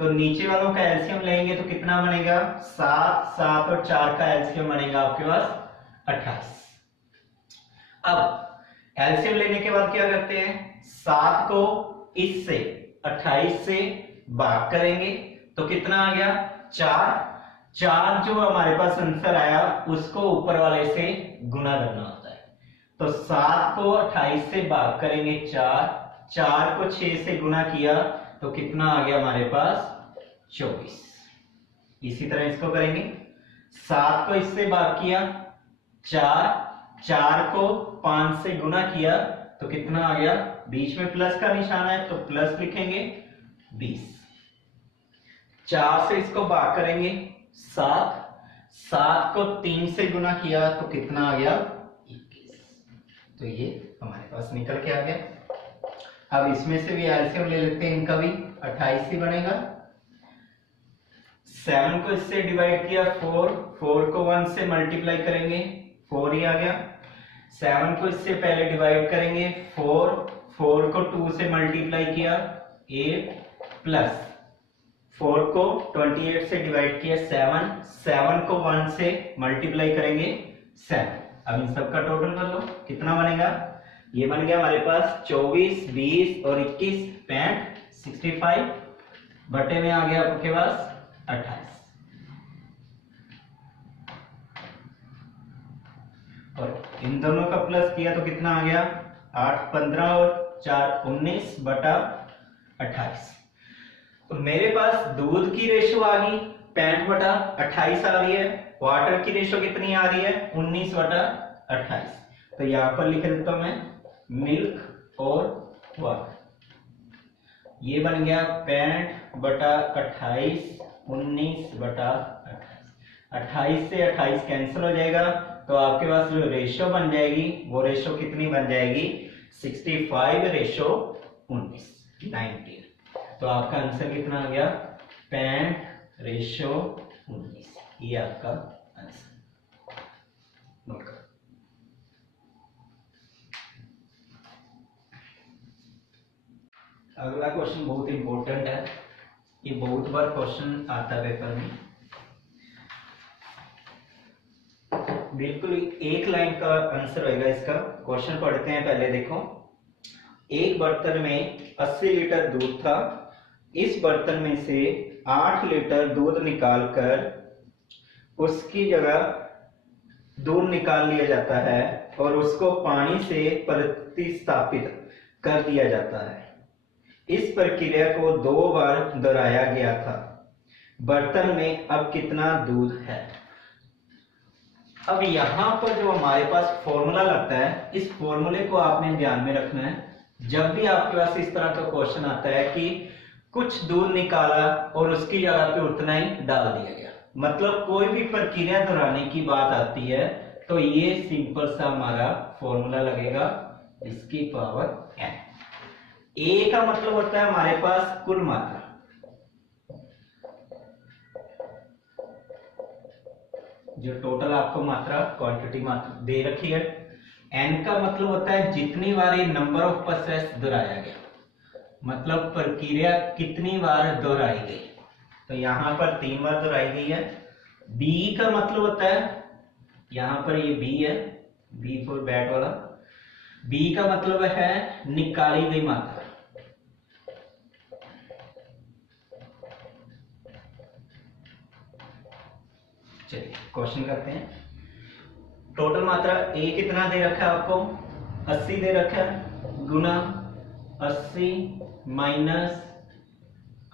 तो नीचे वालों का एलसीएम लेंगे तो कितना बनेगा, 7, 7 और 4 का एलसीएम बनेगा आपके पास 28। अब एलसीएम लेने के बाद क्या करते हैं, 7 को इससे 28 से भाग करेंगे तो कितना आ गया 4। 4 जो हमारे पास आंसर आया उसको ऊपर वाले से गुना करना होता है। तो 7 को 28 से भाग करेंगे 4, 4 को 6 से गुना किया तो कितना आ गया हमारे पास 24। इसी तरह इसको करेंगे, 7 को इससे भाग किया 4, 4 को 5 से गुना किया तो कितना आ गया, बीच में प्लस का निशान है तो प्लस लिखेंगे 20। 4 से इसको भाग करेंगे 7, 7 को 3 से गुना किया तो कितना आ गया 21। तो ये हमारे पास निकल के आ गया। अब इसमें से भी एलसीएम ले लेते हैं, इनका भी 28 ही बनेगा। 7 को इससे डिवाइड किया 4, 4 को 1 से मल्टीप्लाई करेंगे 4 ही आ गया। 7 को इससे पहले डिवाइड करेंगे 4, 4 को 2 से मल्टीप्लाई किया 8 प्लस 4 को 28 से डिवाइड किया 7, 7 को 1 से मल्टीप्लाई करेंगे 7। अब इन सबका टोटल कर लो, कितना बनेगा, ये बन गया हमारे पास 24, 20 और 21, 65, 65 बटे में आ गया आपके पास 28। और इन दोनों का प्लस किया तो कितना आ गया 8, 15 और 4, 19 बटा 28। तो मेरे पास दूध की रेशो आ गई 65 बटा 28 आ रही है, वाटर की रेशो कितनी आ रही है 19 बटा 28। तो यहां पर लिख देता हूं मैं मिल्क और वाटर। ये बन गया 65 बटा 28, 19 बटा 28। 28 से 28 कैंसिल हो जाएगा तो आपके पास जो रेशो बन जाएगी वो रेशो कितनी बन जाएगी 65 रेशो 19, 19। तो आपका आंसर कितना आ गया 65 रेशो 19। ये आपका आंसर नोट करो। अगला क्वेश्चन बहुत इंपॉर्टेंट है, ये बहुत बार क्वेश्चन आता है पेपर में। बिल्कुल एक लाइन का आंसर होगा इसका। क्वेश्चन पढ़ते हैं पहले, देखो। एक बर्तन में 80 लीटर दूध था, इस बर्तन में से 8 लीटर दूध निकालकर उसकी जगह दूध निकाल लिया जाता है और उसको पानी से प्रतिस्थापित कर दिया जाता है। इस प्रक्रिया को 2 बार दोहराया गया था। बर्तन में अब कितना दूध है। अब यहां पर जो हमारे पास फॉर्मूला लगता है, इस फॉर्मूले को आपने ध्यान में रखना है। जब भी आपके पास इस तरह का क्वेश्चन आता है कि कुछ दूध निकाला और उसकी जगह पे उतना ही डाल दिया गया, मतलब कोई भी प्रक्रिया दोहराने की बात आती है तो ये सिंपल सा हमारा फॉर्मूला लगेगा, इसकी पावर n। ए का मतलब होता है हमारे पास कुल मात्रा, जो टोटल आपको मात्रा क्वांटिटी मात्रा दे रखी है। एन का मतलब होता है जितनी बार ये नंबर ऑफ प्रोसेस दोहराया गया, मतलब प्रक्रिया कितनी बार दोहराई गई। तो यहां पर 3 बार दोहराई गई है। बी का मतलब होता है, यहां पर ये बी है, बी फॉर बैट वाला। बी का मतलब है निकाली गई मात्रा। चलिए क्वेश्चन करते हैं। टोटल मात्रा ए कितना दे रखा है आपको 80 दे रखा है, गुना 80 माइनस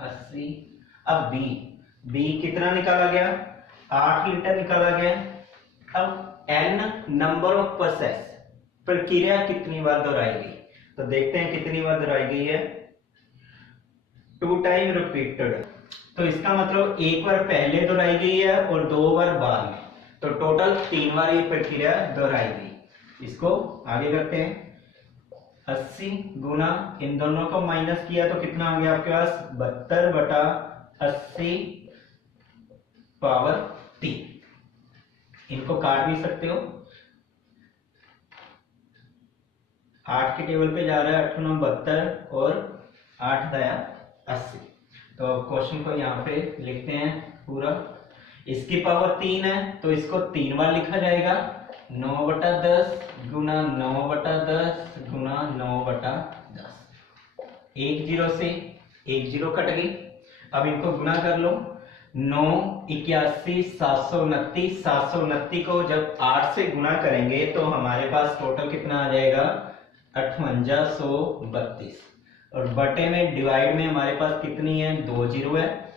80। अब बी कितना निकाला गया 8 लीटर निकाला गया। अब एन नंबर ऑफ प्रोसेस, प्रक्रिया कितनी बार दोहराई गई, तो देखते हैं कितनी बार दोहराई गई है। 2 टाइम रिपीटेड, तो इसका मतलब एक बार पहले दोहराई गई है और 2 बार बाद में, तो टोटल 3 बार ये प्रक्रिया दोहराई गई। इसको आगे करते हैं। 80 गुना इन दोनों को माइनस किया तो कितना आ गया आपके पास 72 बटा 80 पावर 3। इनको काट भी सकते हो, 8 के टेबल पे जा रहा है 8 9 72 और 8 दया 80। तो अब क्वेश्चन को यहाँ पे लिखते हैं पूरा। इसकी पावर 3 है तो इसको 3 बार लिखा जाएगा। 9/10 गुना 9/10 गुना 9/10। एक जीरो से एक जीरो कट गई। अब इनको गुना कर लो। 9 81 729। 729 को जब 8 से गुना करेंगे तो हमारे पास टोटल कितना आ जाएगा? 5832। और बटे में डिवाइड में हमारे पास कितनी है? 2 जीरो है।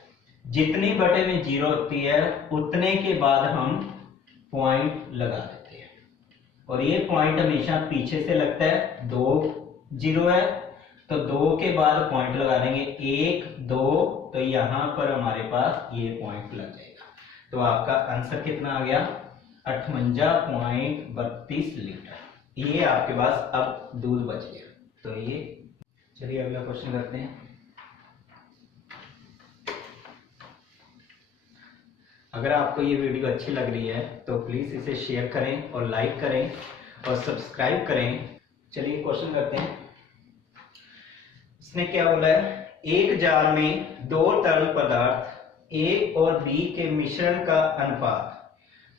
जितनी बटे में जीरो होती है उतने के बाद हम पॉइंट लगा देते हैं, और ये पॉइंट हमेशा पीछे से लगता है। 2 जीरो है तो 2 के बाद पॉइंट लगा देंगे 1 2, तो यहां पर हमारे पास ये पॉइंट लग जाएगा। तो आपका आंसर कितना आ गया? 58.32 लीटर। ये आपके पास अब दूध बच गया। तो ये चलिए अगला क्वेश्चन करते हैं। अगर आपको ये वीडियो अच्छी लग रही है तो प्लीज इसे शेयर करें और लाइक करें और सब्सक्राइब करें। चलिए क्वेश्चन करते हैं। इसने क्या बोला है? एक जार में 2 तरल पदार्थ ए और बी के मिश्रण का अनुपात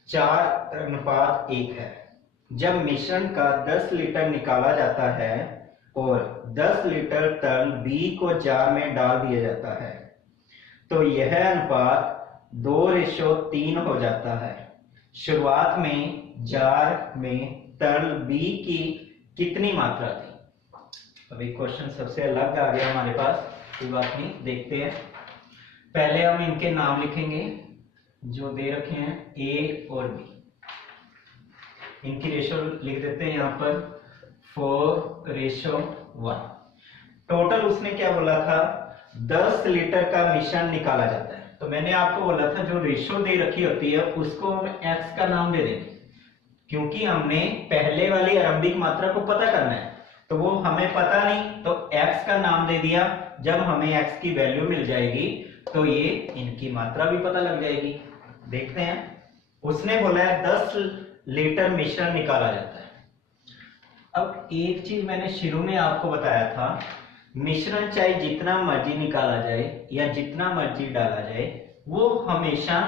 4:1 है। जब मिश्रण का 10 लीटर निकाला जाता है और 10 लीटर तरल बी को जार में डाल दिया जाता है तो यह अनुपात 2:3 हो जाता है। शुरुआत में जार में तरल बी की कितनी मात्रा थी? अभी क्वेश्चन सबसे अलग आ गया हमारे पास, कोई बात नहीं, देखते हैं। पहले हम इनके नाम लिखेंगे जो दे रखे हैं ए और बी। इनकी रेशो लिख देते हैं यहाँ पर 4:1। टोटल उसने क्या बोला था? 10 लीटर का मिश्रण निकाला जाता है। तो मैंने आपको बोला था जो रेशो दे रखी होती है उसको हम एक्स का नाम दे देंगे, क्योंकि हमने पहले वाली आरंभिक मात्रा को पता करना है। तो वो हमें पता नहीं तो x का नाम दे दिया। जब हमें x की वैल्यू मिल जाएगी तो ये इनकी मात्रा भी पता लग जाएगी। देखते हैं। उसने बोला है 10 लीटर मिश्रण निकाला जाता है। अब एक चीज मैंने शुरू में आपको बताया था, मिश्रण चाहे जितना मर्जी निकाला जाए या जितना मर्जी डाला जाए वो हमेशा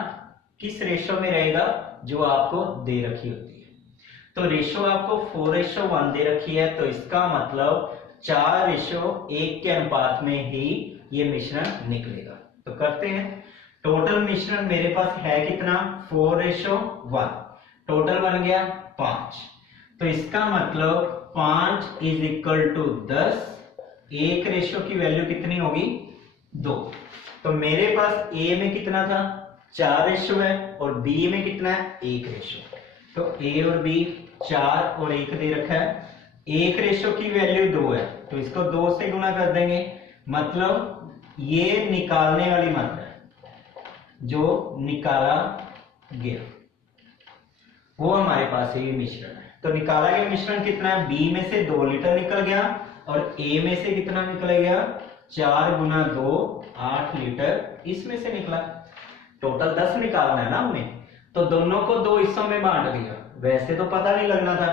किस रेशो में रहेगा? जो आपको दे रखी होती है। तो रेशो आपको 4:1 दे रखी है, तो इसका मतलब 4:1 के अनुपात में ही ये मिश्रण निकलेगा। तो करते हैं। टोटल मिश्रण मेरे पास है कितना? 4:1। टोटल बन गया 5। तो इसका मतलब 5 = 10। एक रेशो की वैल्यू कितनी होगी? 2। तो मेरे पास ए में कितना था? 4 है और बी में कितना है? 1। तो ए और बी 4 और 1 दे रखा है। 1 की वैल्यू 2 है तो इसको 2 से गुना कर देंगे। मतलब ये निकालने वाली मात्रा है जो निकाला गया वो हमारे पास ये मिश्रण है। तो निकाला गया मिश्रण कितना है? बी में से 2 लीटर निकल गया और ए में से कितना निकल गया? 4 गुना 2 8 लीटर इसमें से निकला। टोटल 10 निकालना है ना हमने, तो दोनों को 2 हिस्सों में बांट दिया। वैसे तो पता नहीं लगना था,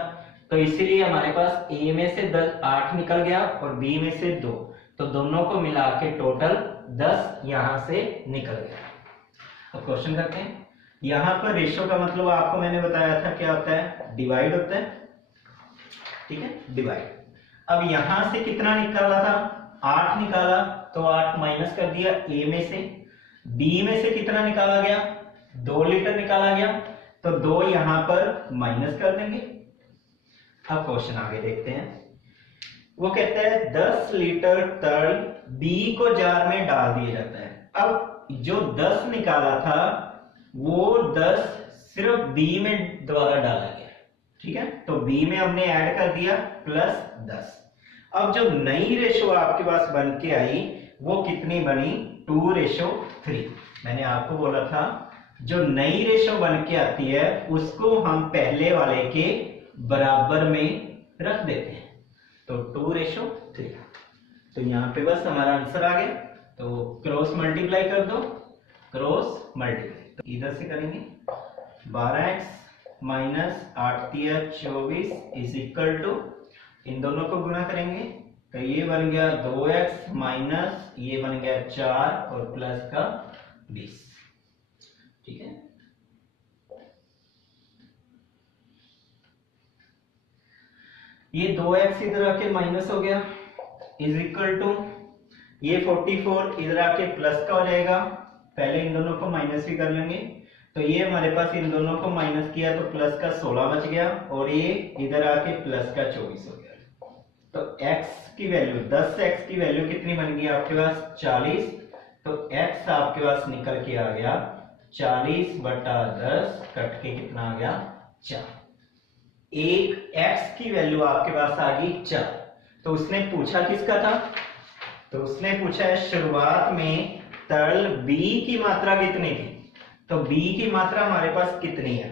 तो इसीलिए हमारे पास ए में से 8 निकल गया और बी में से 2, तो दोनों को मिला के टोटल 10 यहां से निकल गया। अब क्वेश्चन करते हैं। यहां पर रेशो का मतलब आपको मैंने बताया था क्या होता है? डिवाइड होता है। ठीक है, डिवाइड। अब यहां से कितना निकाला था? 8 निकाला, तो 8 माइनस कर दिया ए में से। बी में से कितना निकाला गया? 2 लीटर निकाला गया, तो 2 यहां पर माइनस कर देंगे। अब क्वेश्चन आगे देखते हैं। वो कहता है 10 लीटर तरल बी को जार में डाल दिया जाता है। अब जो 10 निकाला था वो 10 सिर्फ बी में द्वारा डाला गया। ठीक है, तो बी में हमने ऐड कर दिया +10। अब जो नई रेशो आपके पास बन के आई वो कितनी बनी? 2:3। मैंने आपको बोला था जो नई रेशो बन के आती है उसको हम पहले वाले के बराबर में रख देते हैं, तो 2:3। तो यहाँ पे बस हमारा आंसर आ गया। तो क्रॉस मल्टीप्लाई कर दो, क्रॉस मल्टीप्लाई। तो इधर से करेंगे 12x - 8 × 24 = इन दोनों को गुणा करेंगे तो ये बन गया 2x माइनस ये बन गया 4 और प्लस का 20। ठीक है, ये 2x इधर आके माइनस हो गया इज इक्वल टू ये 44 इधर आके प्लस का हो जाएगा। पहले इन दोनों को माइनस भी कर लेंगे, तो ये हमारे पास इन दोनों को माइनस किया तो प्लस का 16 बच गया और ये इधर आके प्लस का 24 हो गया। तो x की वैल्यू 10x की वैल्यू कितनी बन गई आपके पास 40। तो x आपके पास निकल के आ गया 40/10 कट के कितना आ गया 4। एक x की वैल्यू आपके पास आ गई 4। तो उसने पूछा किसका था, तो उसने पूछा है शुरुआत में तरल B की मात्रा कितनी थी। तो B की मात्रा हमारे पास कितनी है,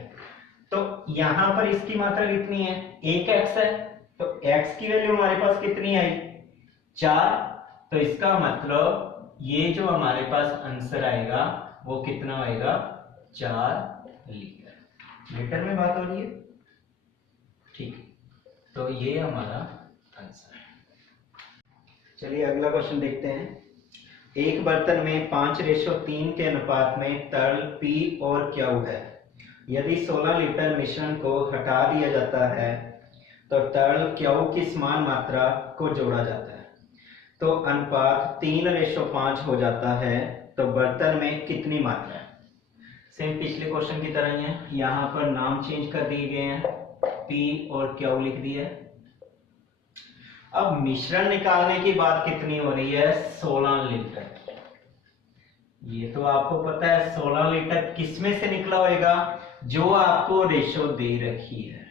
तो यहां पर इसकी मात्रा कितनी है 1x है, तो x की वैल्यू हमारे पास कितनी आई 4। तो इसका मतलब ये जो हमारे पास आंसर आएगा वो कितना आएगा 4 लीटर। लीटर में बात हो रही है, ठीक। तो ये हमारा आंसर है। चलिए अगला क्वेश्चन देखते हैं। एक बर्तन में 5:3 के अनुपात में तरल P और Q है। यदि 16 लीटर मिश्रण को हटा दिया जाता है तो तरल Q की समान मात्रा को जोड़ा जाता है, तो अनुपात 3:5 हो जाता है, तो बर्तन में कितनी मात्रा है। सेम पिछले क्वेश्चन की तरह ही है, यहाँ पर नाम चेंज कर दिए गए हैं, P और Q लिख दिया। अब मिश्रण निकालने की बात कितनी हो रही है 16 लीटर। ये तो आपको पता है 16 लीटर किसमें से निकला होगा, जो आपको रेशो दे रखी है,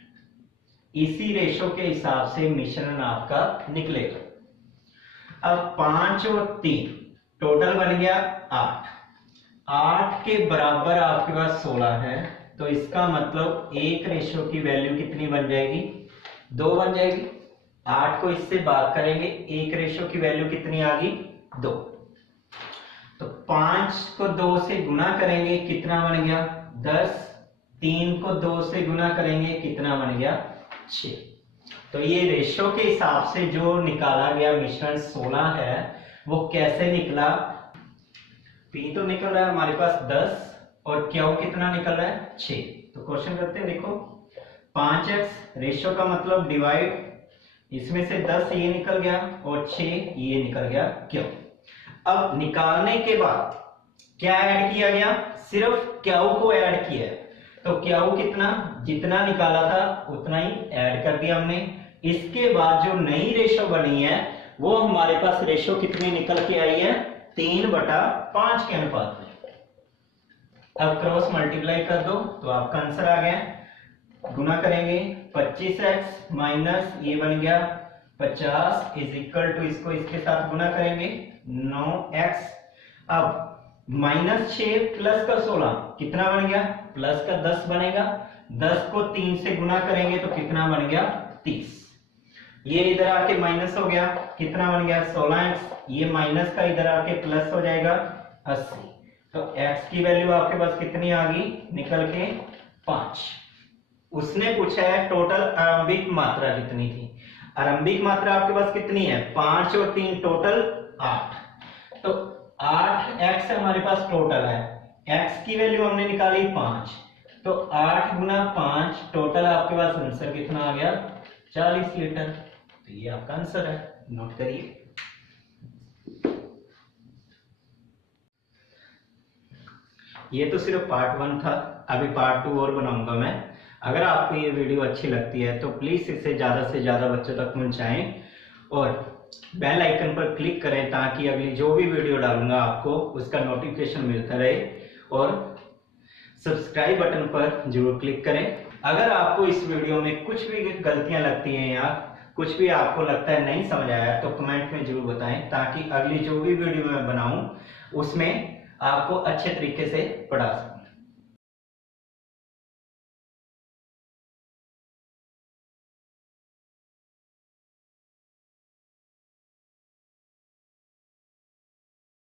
इसी रेशो के हिसाब से मिश्रण आपका निकलेगा। अब 5 और 3 टोटल बन गया 8। 8 के बराबर आपके पास 16 है, तो इसका मतलब एक रेशो की वैल्यू कितनी बन जाएगी 2 बन जाएगी। 8 को इससे भाग करेंगे, एक रेशो की वैल्यू कितनी आ गई 2। तो 5 को 2 से गुना करेंगे कितना बन गया 10। 3 को 2 से गुना करेंगे कितना बन गया 6। तो ये रेशो के हिसाब से जो निकाला गया मिश्रण 16 है, वो कैसे निकला। P तो निकल रहा है हमारे पास 10 और Q कितना निकल रहा है 6। तो क्वेश्चन करते हैं, देखो 5x रेशो का मतलब डिवाइड, इसमें से 10 ये निकल गया और 6 ये निकल गया Q। अब निकालने के बाद क्या ऐड किया गया, सिर्फ Q को ऐड किया है, तो Q कितना जितना निकाला था उतना ही ऐड कर दिया हमने। इसके बाद जो नई रेशो बनी है वो हमारे पास रेशो कितनी निकल के आई है 3/5 के अनुपात में। अब क्रॉस मल्टीप्लाई कर दो तो आपका आंसर आ गया। गुना करेंगे 25x माइनस ये बन गया 50 इज इक्वल टू, इसको इसके साथ गुना करेंगे 9x। अब -6 प्लस का 16 कितना बन गया प्लस का 10 बनेगा। 10 को 3 से गुना करेंगे तो कितना बन गया 30। ये इधर आके माइनस हो गया, कितना बन गया 16x। ये माइनस का इधर आके प्लस हो जाएगा 80। तो x की वैल्यू आपके पास कितनी आ गई निकल के 5। उसने पूछा है टोटल आरंभिक मात्रा कितनी थी। आरंभिक मात्रा आपके पास कितनी है 5 और 3 टोटल 8। तो 8x हमारे पास टोटल है, x की वैल्यू हमने निकाली 5, तो 8 गुना 5 टोटल आपके पास आंसर कितना आ गया 40 लीटर। तो ये आपका आंसर है, नोट करिए। ये तो सिर्फ पार्ट 1 था, अभी पार्ट 2 और बनाऊंगा मैं। अगर आपको ये वीडियो अच्छी लगती है तो प्लीज इसे ज्यादा से ज्यादा बच्चों तक पहुंचाएं और बेल आइकन पर क्लिक करें ताकि अगली जो भी वीडियो डालूंगा आपको उसका नोटिफिकेशन मिलता रहे, और सब्सक्राइब बटन पर जरूर क्लिक करें। अगर आपको इस वीडियो में कुछ भी गलतियां लगती हैं या कुछ भी आपको लगता है नहीं समझ आया तो कमेंट में जरूर बताएं, ताकि अगली जो भी वीडियो मैं बनाऊं उसमें आपको अच्छे तरीके से पढ़ा सकूं।